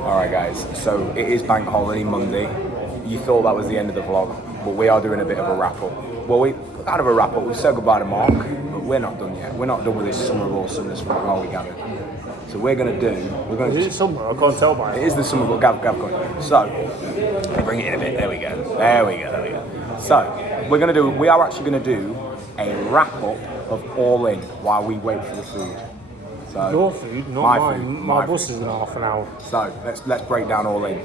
Alright guys, so it is Bank Holiday Monday. You thought that was the end of the vlog, but we are doing a bit of a wrap-up. Well, we kind of a wrap-up. We've said goodbye to Mark, but we're not done yet. We're not done with this Summer of Awesomeness vlog, are we, Gavin? So we're going to do... Is it summer? I can't tell by it. It is the Summer vlog. Gav, go on. So, bring it in a bit. There we go. So, we are actually going to do a wrap-up of All In while we wait for the food. So, your food, not mine. My bus is in half an hour. So let's break down All In.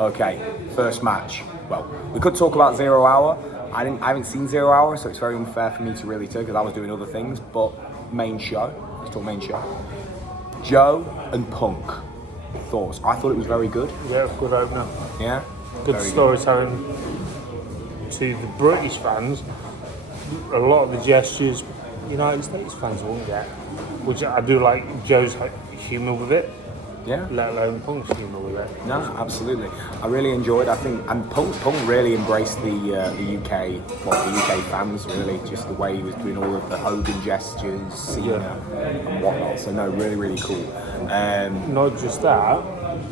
Okay, first match. Well, we could talk about 0 Hour. I haven't seen 0 Hour, so it's very unfair for me to really talk because I was doing other things. But main show. Let's talk main show. Joe and Punk. Thoughts? I thought it was very good. Yeah, good opener. Yeah. Good storytelling to the British fans. A lot of the gestures United States fans won't get. Which I do like Joe's humour with it. Yeah. Let alone Punk's humour with it. No, absolutely. I really enjoyed. I think, and Punk really embraced the UK, the UK fans really. Just the way he was doing all of the Hogan gestures, Cena, and whatnot. So no, really cool. Not just that.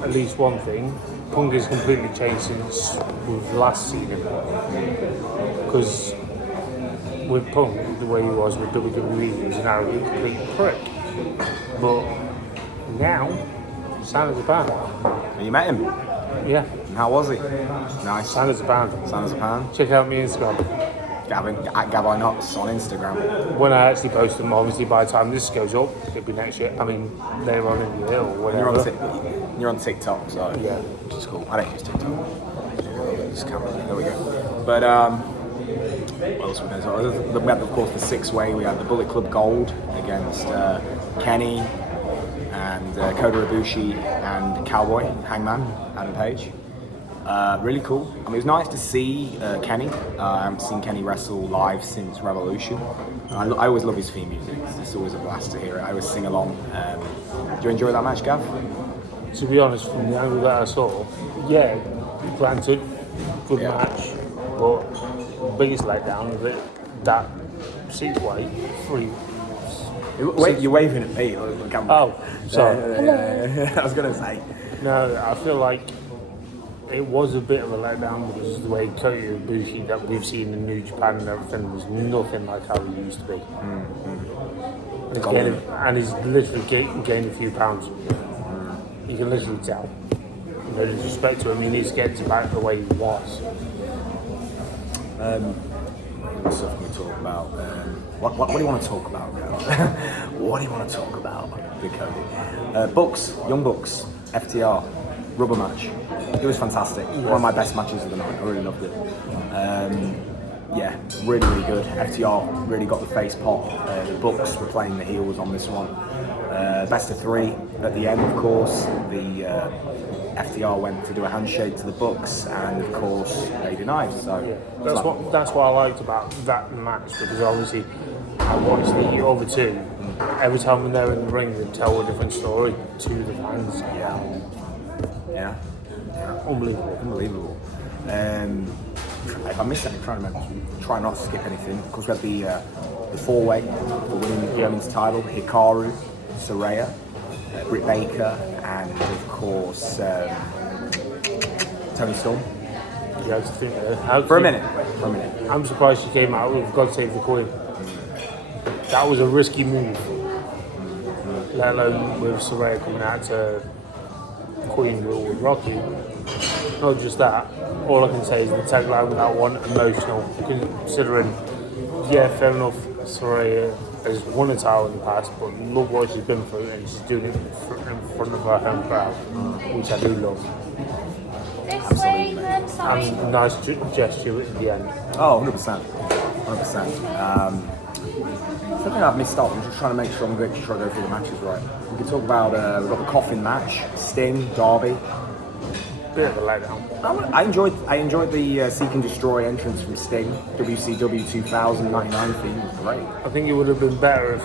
At least one thing, Punk has completely changed since we've last seen him. Because with Punk, the way he was with WWE, he was an arrogant, complete prick. But now, sound as a pound. And you met him? Yeah. And how was he? Nice. Sound as a pound. Sound as a pound. Check out my Instagram. Gavinotts on Instagram. When I actually post them, obviously by the time this goes up, it'll be next year. I mean, later on in the year or whatever. You're on TikTok, so yeah, which is cool. I don't use TikTok. There we go. But what else we had? We had, of course, the six-way. We had the Bullet Club Gold against Kenny and Kota Ibushi and Cowboy, Hangman, Adam Page. Really cool. I mean, it was nice to see Kenny. I haven't seen Kenny wrestle live since Revolution. I always love his theme music. It's always a blast to hear it. I always sing along. Do you enjoy that match, Gav? To be honest, from the angle that I saw, yeah, granted, good match, but the biggest letdown of it, that six-way, free. Wait, you're waving at me. Oh, sorry. I was going to say. No, I feel like it was a bit of a letdown because the way Kota Ibushi that we've seen in New Japan and everything was nothing like how he used to be. And he's literally gained a few pounds. You can literally tell. No disrespect to him, he needs to get back the way he was. What stuff can we talk about? What do you want to talk about, Gav? What do you want to talk about, Big Cody? Bucks, Young Bucks, FTR, rubber match. It was fantastic. One of my best matches of the night. I really loved it. Yeah, really good. FTR really got the face pop. The Bucks were playing the heels on this one. Best of three at the end, of course. The FTR went to do a handshake to the Bucks, and of course they denied. So that's what I liked about that match, because obviously I watched the other two. Every time when they're in the ring, they tell a different story to the fans. Yeah. Unbelievable. If I missed anything, I'm trying to remember. Try not to skip anything. Of course, we had the four-way for winning the women's title: Hikaru, Saraya, Britt Baker, and of course Toni Storm. Yeah, for a minute. I'm surprised she came out with God Save the Queen. That was a risky move. Let alone with Saraya coming out to Queen Rule with Rocky. Not just that, all I can say is the tagline with that one, emotional. Considering, yeah, fair enough, Saraya has won a title in the past, but look what she's been through, and she's doing it in front of her home crowd, which I do love. Absolutely. And a nice gesture at the end. Oh, 100%. Something I've missed out. I'm just trying to make sure I'm going to try to go through the matches right. We can talk about, we've got the coffin match, Sting, Darby. Bit of a letdown. I enjoyed the Seek and Destroy entrance from Sting. WCW 2099 theme was great. I think it would have been better if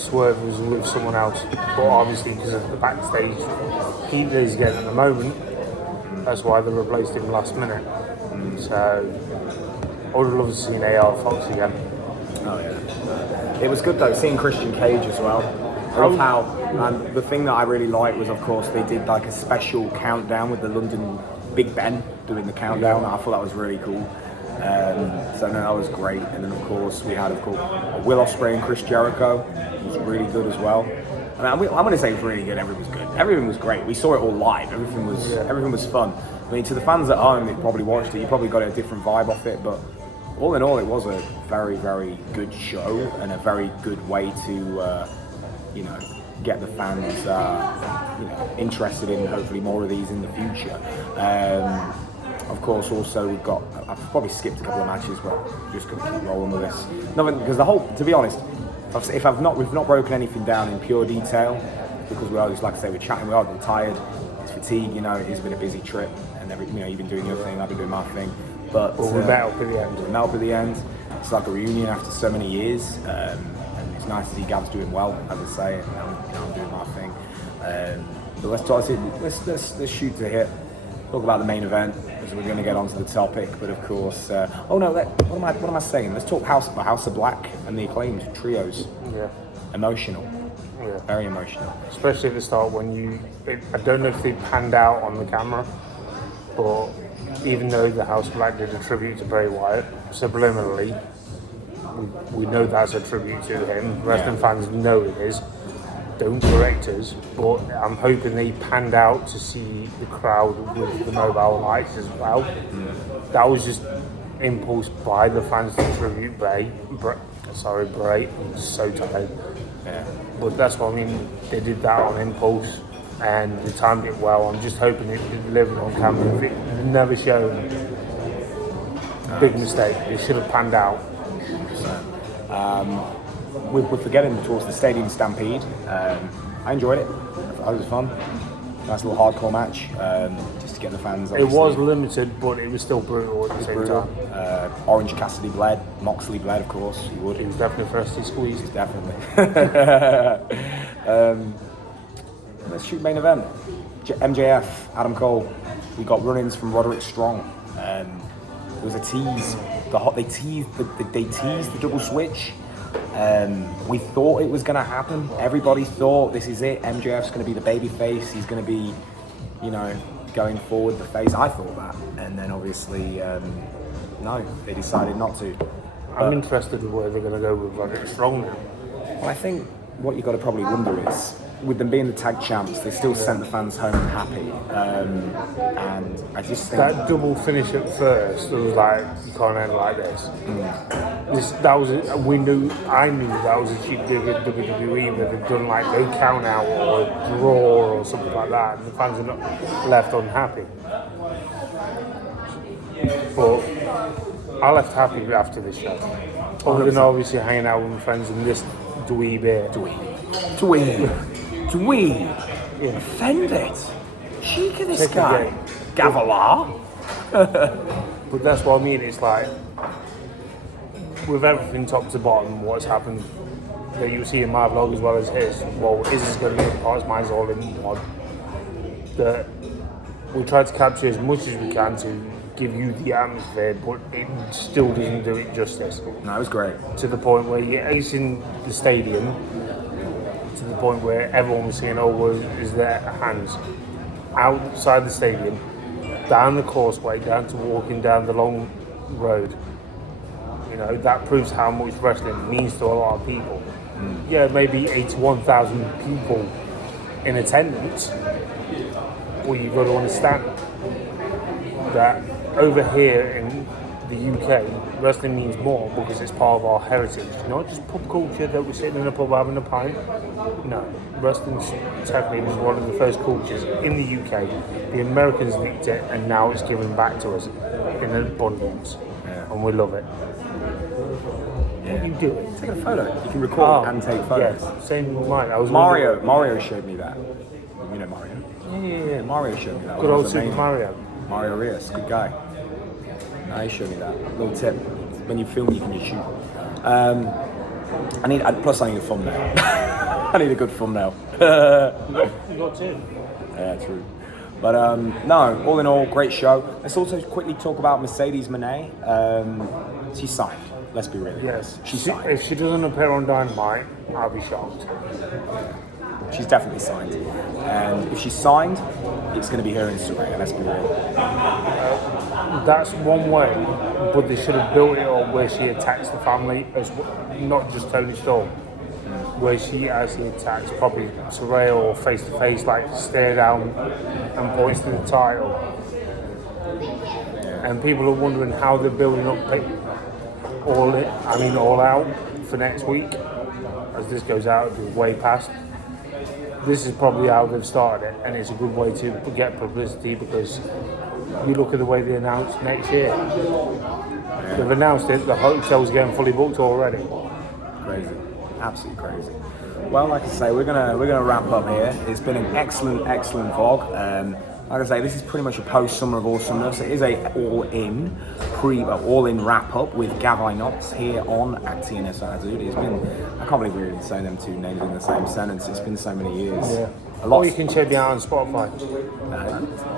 Swerve was with someone else, but obviously because of the backstage heat that he's getting at the moment, that's why they replaced him last minute. So I would have loved to see AR Fox again. Oh yeah. It was good though, seeing Christian Cage as well. I love how, and the thing that I really liked was, of course, they did like a special countdown with the London Big Ben doing the countdown. I thought that was really cool. So no, that was great. And then of course we had Will Ospreay and Chris Jericho. It was really good as well. I mean, I'm going to say it was really good. Everything was good. Everything was great. We saw it all live. Everything was fun. I mean, to the fans at home that probably watched it, you probably got a different vibe off it. But all in all, it was a very, very good show and a very good way to, get the fans, interested in hopefully more of these in the future. Of course, also we've got. I've probably skipped a couple of matches, but just going to keep rolling with this. Nothing, because to be honest, we've not broken anything down in pure detail, because we always, like I say, we're chatting. We are getting tired. It's fatigue. It has been a busy trip, and you've been doing your thing. I've been doing my thing. But we met up at the end. We met up at the end. It's like a reunion after so many years, and it's nice to see Gav's doing well, as I say, and I'm doing my thing. But let's shoot to hit. Talk about the main event, because we're going to get onto the topic. But of course, what am I saying? Let's talk House of Black and the Acclaimed trios. Yeah. Emotional. Yeah. Very emotional. Especially at the start when I don't know if they panned out on the camera, but even though the House of Black did a tribute to Bray Wyatt, subliminally, we know that's a tribute to him. Wrestling fans know it is. Don't correct us, but I'm hoping they panned out to see the crowd with the mobile lights as well. That was just impulse by the fans to tribute Bray. I'm so tired. Yeah. But that's what I mean. They did that on impulse, and they timed it well. I'm just hoping it delivered on camera. If it never showed, big mistake. It should have panned out. We're forgetting towards the Stadium Stampede. I enjoyed it. It was fun. Nice little hardcore match. Just to get the fans. It was limited, but it was still brutal at the same time. Orange Cassidy bled. Moxley bled, of course. He would. He was definitely thirsty squeezed. Definitely. Let's shoot main event. MJF, Adam Cole. We got run-ins from Roderick Strong. There was a tease. They teased the double switch. We thought it was going to happen. Everybody thought this is it. MJF's going to be the baby face. He's going to be, going forward the face. I thought that, and then obviously, no, they decided not to. I'm interested in where they're going to go with Roderick Strong now. Well, I think what you've got to probably wonder is, with them being the tag champs, they still sent the fans home happy. And I just think that double finish at first, it was like, you can't end like this. I knew that was a cheap dig at WWE, where they've done like no count out or a draw or something like that, and the fans are not left unhappy. But I left happy after this show. Other than obviously hanging out with my friends and this dweeb here. Dweeb. Yeah. Offended. Cheek of this Take guy. Gavalar. But that's what I mean. It's like, with everything top to bottom, what's happened that you see in my vlog as well as his, well, his is going to be in parts, mine's all in one. That we try to capture as much as we can to give you the atmosphere, but it still doesn't do it justice. No, it was great. To the point where you're acing the stadium, to the point where everyone was saying, is their hands outside the stadium, down the causeway, down to walking down the long road. That proves how much wrestling means to a lot of people. Yeah, maybe 81,000 people in attendance. Well, you've got to understand that over here in the UK, wrestling means more because it's part of our heritage. Not just pub culture that we're sitting in a pub having a pint. No, wrestling technically was one of the first cultures in the UK. The Americans nicked it, and now it's given back to us in abundance, and we love it. You can do it. Take a photo. You can record and take photos. Yes, same with mine. Mario showed me that. You know Mario? Yeah. Mario showed me that. Good old Super Mario. Mario Rios, good guy. No, he showed me that. Little tip. When you film, you can just shoot. I need a thumbnail. I need a good thumbnail. You got two. Yeah, true. But no, all in all, great show. Let's also quickly talk about Mercedes Moné. She signed. Let's be real. Yes. She's signed. If she doesn't appear on Dynamite, I'll be shocked. She's definitely signed. And if she's signed, it's going to be her in Saraya, let's be real. That's one way, but they should have built it up where she attacks the family, as not just Tony Storm. Where she actually attacks probably Saraya or face to face, like stare down and points to the title. And people are wondering how they're building up all out for next week. As this goes out, it's way past. This is probably how they've started it, and it's a good way to get publicity because you look at the way they announced next year. Yeah. They've announced it, the hotel's getting fully booked already. Crazy, absolutely crazy. Well, like I say, we're gonna wrap up here. It's been an excellent vlog. Like I say, this is pretty much a post-summer of awesomeness. It is a all-in wrap-up with Gavinotts here on at TNSAttitude. It's been, I can't believe we're even saying them two names in the same sentence. It's been so many years. Yeah. Or you can check me out on Spotify.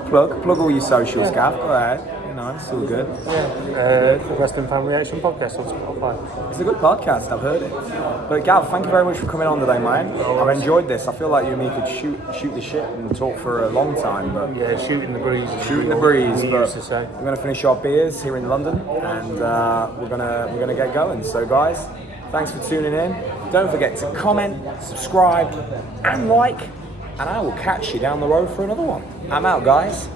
Plug all your socials, Gav. Go ahead. You know, it's all good. Yeah. The Wrestling Fan Reaction Podcast on Spotify. It's a good podcast, I've heard it. But Gav, thank you very much for coming on today, man. I've enjoyed this. I feel like you and me could shoot the shit and talk for a long time, but yeah, shooting the breeze. Shooting the breeze. But used to say. We're gonna finish our beers here in London, and we're gonna get going. So, guys, thanks for tuning in. Don't forget to comment, subscribe, and like. And I will catch you down the road for another one. I'm out, guys.